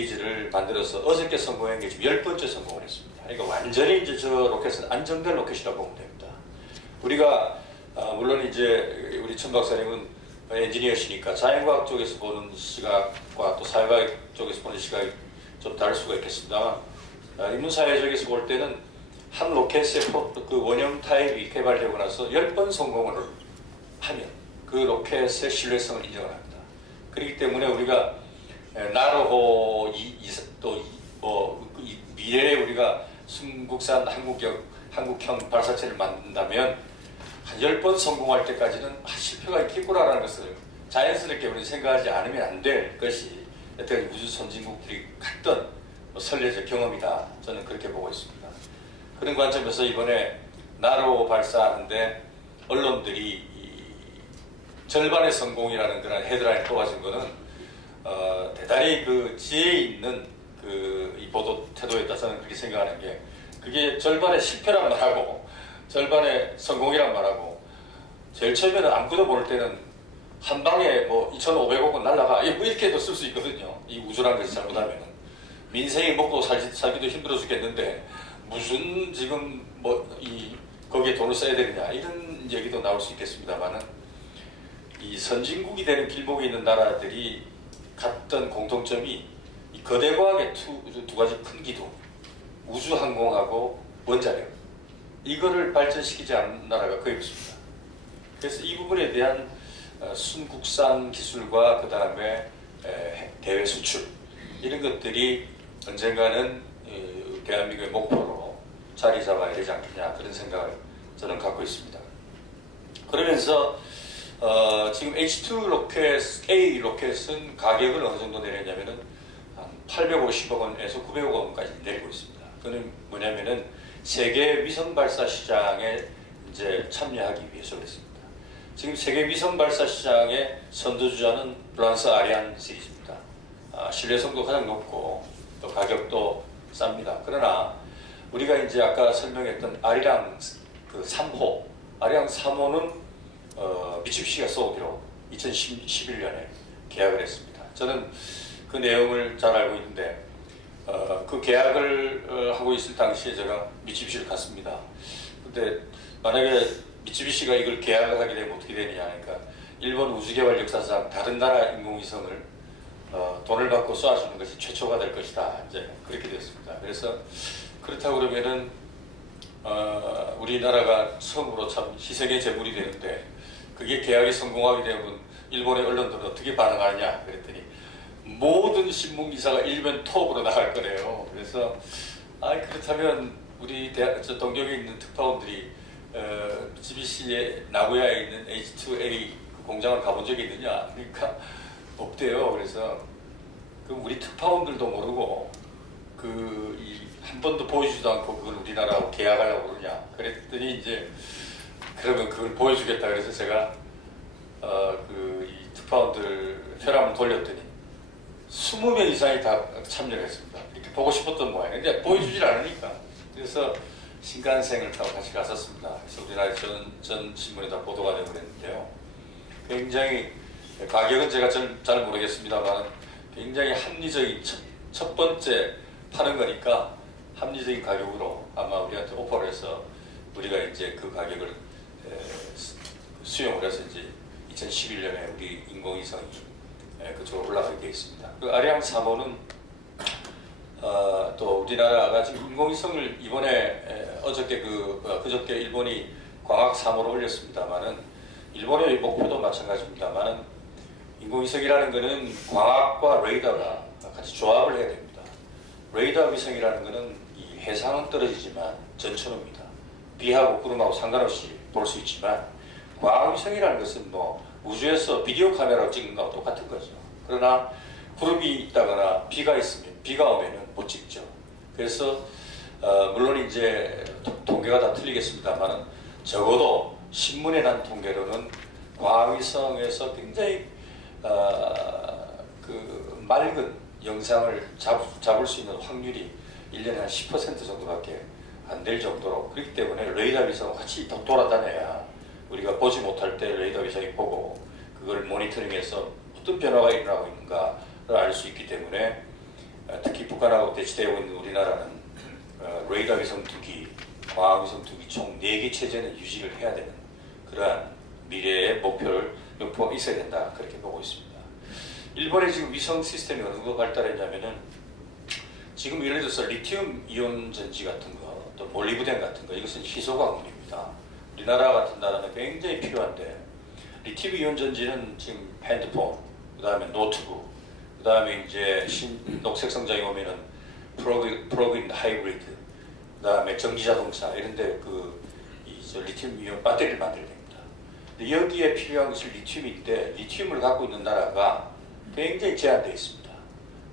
시리즈를 만들어서 어저께 성공한 게 지금 10번째 성공을 했습니다. 그러니까 완전히 이제 저 로켓은 안정된 로켓이라고 보면 됩니다. 우리가 물론 이제 우리 천 박사님은 엔지니어시니까 자연과학 쪽에서 보는 시각과 또 사회과학 쪽에서 보는 시각이 좀 다를 수가 있겠습니다만 인문사회 쪽에서 볼 때는 한 로켓의 그 원형 타입이 개발되고 나서 10번 성공을 하면 그 로켓의 신뢰성을 인정을 합니다. 그렇기 때문에 우리가 나로호 미래에 우리가 순국산 한국형 발사체를 만든다면 한 10번 성공할 때까지는 실패가 있겠구나라는 것을 자연스럽게 우리는 생각하지 않으면 안 될 것이 여태까지 우주 선진국들이 갔던 선례적 경험이다. 저는 그렇게 보고 있습니다. 그런 관점에서 이번에 나로 발사하는데 언론들이 절반의 성공이라는 그런 헤드라인을 뽑아준 거는 대단히 그 지혜 있는 이 보도 태도였다. 저는 그렇게 생각하는 게 그게 절반의 실패란 말하고 절반의 성공이란 말하고 제일 처음에는 아무것도 모를 때는 한 방에 뭐 2,500억은 날라가 뭐 이렇게도 쓸 수 있거든요. 이 우주라는 것이 잘못하면은 민생이 먹고 살기도 힘들어 죽겠는데 무슨 지금 거기에 돈을 써야 되느냐 이런 얘기도 나올 수 있겠습니다만은 이 선진국이 되는 길목에 있는 나라들이 갔던 공통점이 이 거대 과학의 두 가지 큰 기둥 우주항공하고 원자력 이거를 발전시키지 않은 나라가 거의 없습니다. 그래서 이 부분에 대한 순국산 기술과 그 다음에 대외 수출 이런 것들이 언젠가는 대한민국의 목표로 자리 잡아야 되지 않겠냐 그런 생각을 저는 갖고 있습니다. 그러면서 지금 H2 로켓, A 로켓은 가격을 어느 정도 내렸냐면은 한 850억 원에서 900억 원까지 내리고 있습니다. 그는 뭐냐면은 세계 위성 발사 시장에 이제 참여하기 위해서 그랬습니다. 지금 세계 위성 발사 시장의 선두주자는 프랑스 아리안 시리즈입니다. 신뢰성도 가장 높고 또 가격도 쌉니다. 그러나 우리가 이제 아까 설명했던 아리랑 그 3호, 아리랑 3호는 미츠비시가 쏘기로 2011년에 계약을 했습니다. 저는 그 내용을 잘 알고 있는데 그 계약을 하고 있을 당시에 제가 미츠비시를 갔습니다. 근데 만약에 미츠비시가 이걸 계약을 하게 되면 어떻게 되느냐 하니까 일본 우주개발 역사상 다른 나라 인공위성을 돈을 받고 쏘아주는 것이 최초가 될 것이다. 이제 그렇게 되었습니다. 그래서 그렇다고 그러면은 우리나라가 처음으로 참 희생의 제물이 되는데 그게 계약이 성공하게 되면 일본의 언론들은 어떻게 반응하느냐 그랬더니 모든 신문 기사가 일면 톱으로 나갈 거래요. 그래서 그렇다면 우리 동경에 있는 특파원들이 미쓰비시의 나고야에 있는 H2A 공장을 가본 적이 있느냐? 그러니까 없대요. 그래서 그럼 우리 특파원들도 모르고 한 번도 보여주지도 않고 그걸 우리나라하고 계약하려고 그러냐? 그랬더니 이제 그러면 그걸 보여주겠다. 그래서 제가 이 특파원들 혈압을 돌렸더니 20명 이상이 다 참여를 했습니다. 이렇게 보고 싶었던 모양이에요. 근데 보여주질 않으니까. 그래서 신간생을 타고 같이 갔었습니다. 그래서 우리나라 전 신문에 다 보도가 되고 그랬는데요. 굉장히 가격은 제가 잘 모르겠습니다만 굉장히 합리적인 첫 번째 파는 거니까 합리적인 가격으로 아마 우리한테 오퍼를 해서 우리가 이제 그 가격을 수용을 해서 이제 2011년에 우리 인공위성이 그쪽으로 올라가게 되어 있습니다. 그 아리랑 3호는 또 우리나라가 지금 인공위성을 이번에 그저께 일본이 광학 3호로 올렸습니다만은 일본의 목표도 마찬가지입니다만은 인공위성이라는 것은 광학과 레이더가 같이 조합을 해야 됩니다. 레이더 위성이라는 것은 이 해상은 떨어지지만 전천후입니다. 비하고 구름하고 상관없이 볼 수 있지만 광학위성이라는 것은 우주에서 비디오 카메라로 찍는 거하고 똑같은 거죠. 그러나 구름이 있다거나 비가 오면은 못 찍죠. 그래서 물론 이제 통계가 다 틀리겠습니다만은 적어도 신문에 난 통계로는 광학위성에서 굉장히 맑은 영상을 잡을 수 있는 확률이 1년에 한 10% 정도밖에 안 될 정도로 그렇기 때문에 레이더 위성과 같이 돌아다녀야 우리가 보지 못할 때 레이더 위성이 보고 그걸 모니터링해서 어떤 변화가 일어나고 있는가를 알 수 있기 때문에 북한하고 대치되고 있는 우리나라는 레이더 위성 2기, 광학 위성 2기 총 4개 체제는 유지를 해야 되는 그러한 미래의 목표가 있어야 된다, 그렇게 보고 있습니다. 일본의 지금 위성 시스템이 어느 정도 발달했냐면은 지금 예를 들어서 리튬 이온 전지 같은 거, 또 몰리브덴 같은 거, 이것은 희소 광물입니다. 우리나라 같은 나라는 굉장히 필요한데, 리튬 이온 전지는 지금 핸드폰, 그 다음에 노트북, 그 다음에 이제 녹색 성장이 오면은 플러그인 하이브리드, 그 다음에 전기 자동차 이런데 리튬 이온 배터리를 만들어야 됩니다. 근데 여기에 필요한 것이 리튬인데, 리튬을 갖고 있는 나라가 굉장히 제한되어 있습니다.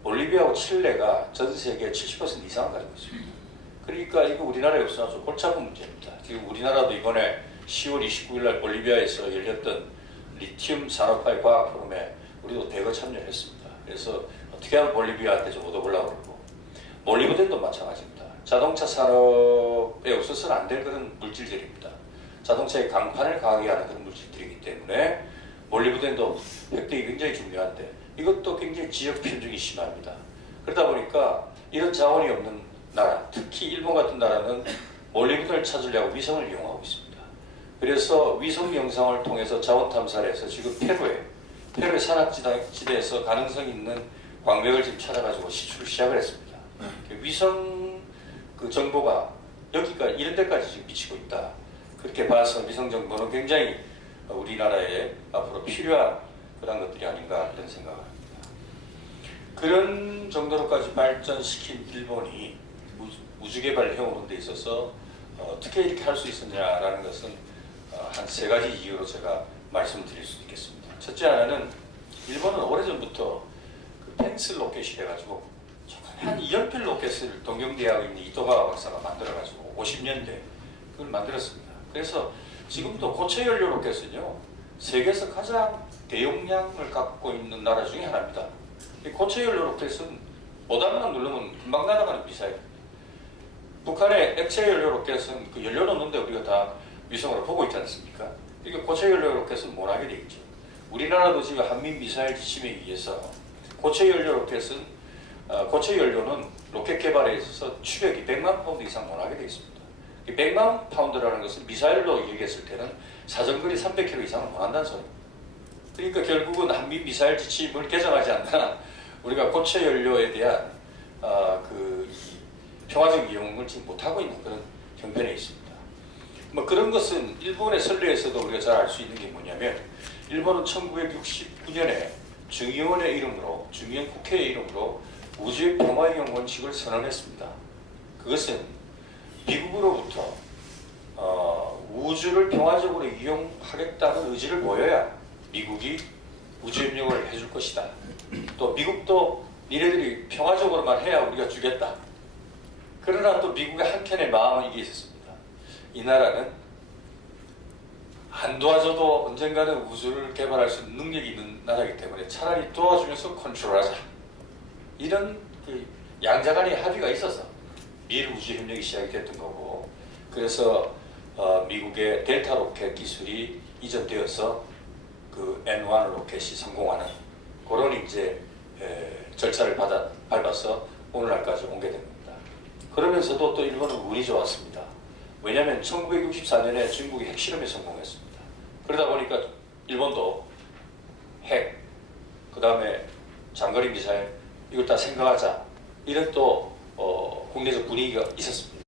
볼리비아하고 칠레가 전 세계 70% 이상을 가지고 있습니다. 그러니까 이거 우리나라에 없어서 아주 골치 아픈 문제입니다. 지금 우리나라도 이번에 10월 29일 날 볼리비아에서 열렸던 리튬 산업화의 과학 포럼에 우리도 대거 참여를 했습니다. 그래서 어떻게 하면 볼리비아한테 좀 얻어보려고 그러고, 몰리브덴도 마찬가지입니다. 자동차 산업에 없어서는 안 될 그런 물질들입니다. 자동차의 강판을 강하게 하는 그런 물질들이기 때문에 몰리브덴도 획득이 굉장히 중요한데, 이것도 굉장히 지역 편중이 심합니다. 그러다 보니까 이런 자원이 없는 나라, 특히 일본 같은 나라는 몰리브덴을 찾으려고 위성을 이용하고 있습니다. 그래서 위성 영상을 통해서 자원 탐사를 해서 지금 페루의 산악지대에서 가능성 있는 광맥을 지금 찾아가지고 시출을 시작을 했습니다. 위성 정보가 여기가 이런 데까지 지금 미치고 있다, 그렇게 봐서 위성 정보는 굉장히 우리나라에 앞으로 필요한 그런 것들이 아닌가, 이런 생각을 합니다. 그런 정도로까지 발전시킨 일본이 우주 개발을 해오는 데 있어서 어떻게 이렇게 할 수 있었냐라는 것은 한 3가지 이유로 제가 말씀드릴 수 있겠습니다. 첫째 하나는, 일본은 오래전부터 펜슬 로켓이 돼가지고 한 이연필 로켓을 동경대학에 있는 이토가와 박사가 만들어가지고 50년대 그걸 만들었습니다. 그래서 지금도 고체 연료 로켓은요, 세계에서 가장 대용량을 갖고 있는 나라 중에 하나입니다. 이 고체 연료 로켓은 보단만 누르면 금방 날아가는 미사일. 북한의 액체 연료 로켓은 그 연료 넣는데 우리가 다 위성으로 보고 있지 않습니까? 이게 고체 연료 로켓은 못하게 돼 있죠. 우리나라도 지금 한미 미사일 지침에 의해서 고체 연료 로켓은 고체 연료는 로켓 개발에 있어서 추력이 100만 파운드 이상 못하게 돼 있습니다. 100만 파운드라는 것은 미사일로 얘기했을 때는 사정거리 300km 이상은 못한다는 소리입니다. 그러니까 결국은 한미 미사일 지침을 개정하지 않나 우리가 고체 연료에 대한 평화적 이용을 지금 못하고 있는 그런 형편에 있습니다. 뭐 그런 것은 일본의 선례에서도 우리가 잘 알 수 있는 게 뭐냐면, 일본은 1969년에 중의원의 이름으로, 중의원 국회의 이름으로 우주의 평화이용 원칙을 선언했습니다. 그것은 미국으로부터 우주를 평화적으로 이용하겠다는 의지를 보여야 미국이 우주협력을 해줄 것이다. 또 미국도 니네들이 평화적으로만 해야 우리가 주겠다. 그러나 또 미국의 한켠에 마음은 이게 있었습니다. 이 나라는 안 도와줘도 언젠가는 우주를 개발할 수 있는 능력이 있는 나라이기 때문에 차라리 도와주면서 컨트롤하자. 이런 양자 간의 합의가 있어서 미일 우주협력이 시작이 됐던 거고, 그래서 미국의 델타 로켓 기술이 이전되어서 그 N1 로켓이 성공하는 그런 이제 절차를 밟아서 오늘날까지 오게 됩니다. 그러면서도 또 일본은 운이 좋았습니다. 왜냐하면 1964년에 중국이 핵실험에 성공했습니다. 그러다 보니까 일본도 핵, 그 다음에 장거리 미사일 이걸 다 생각하자, 이런 또 국내적 분위기가 있었습니다.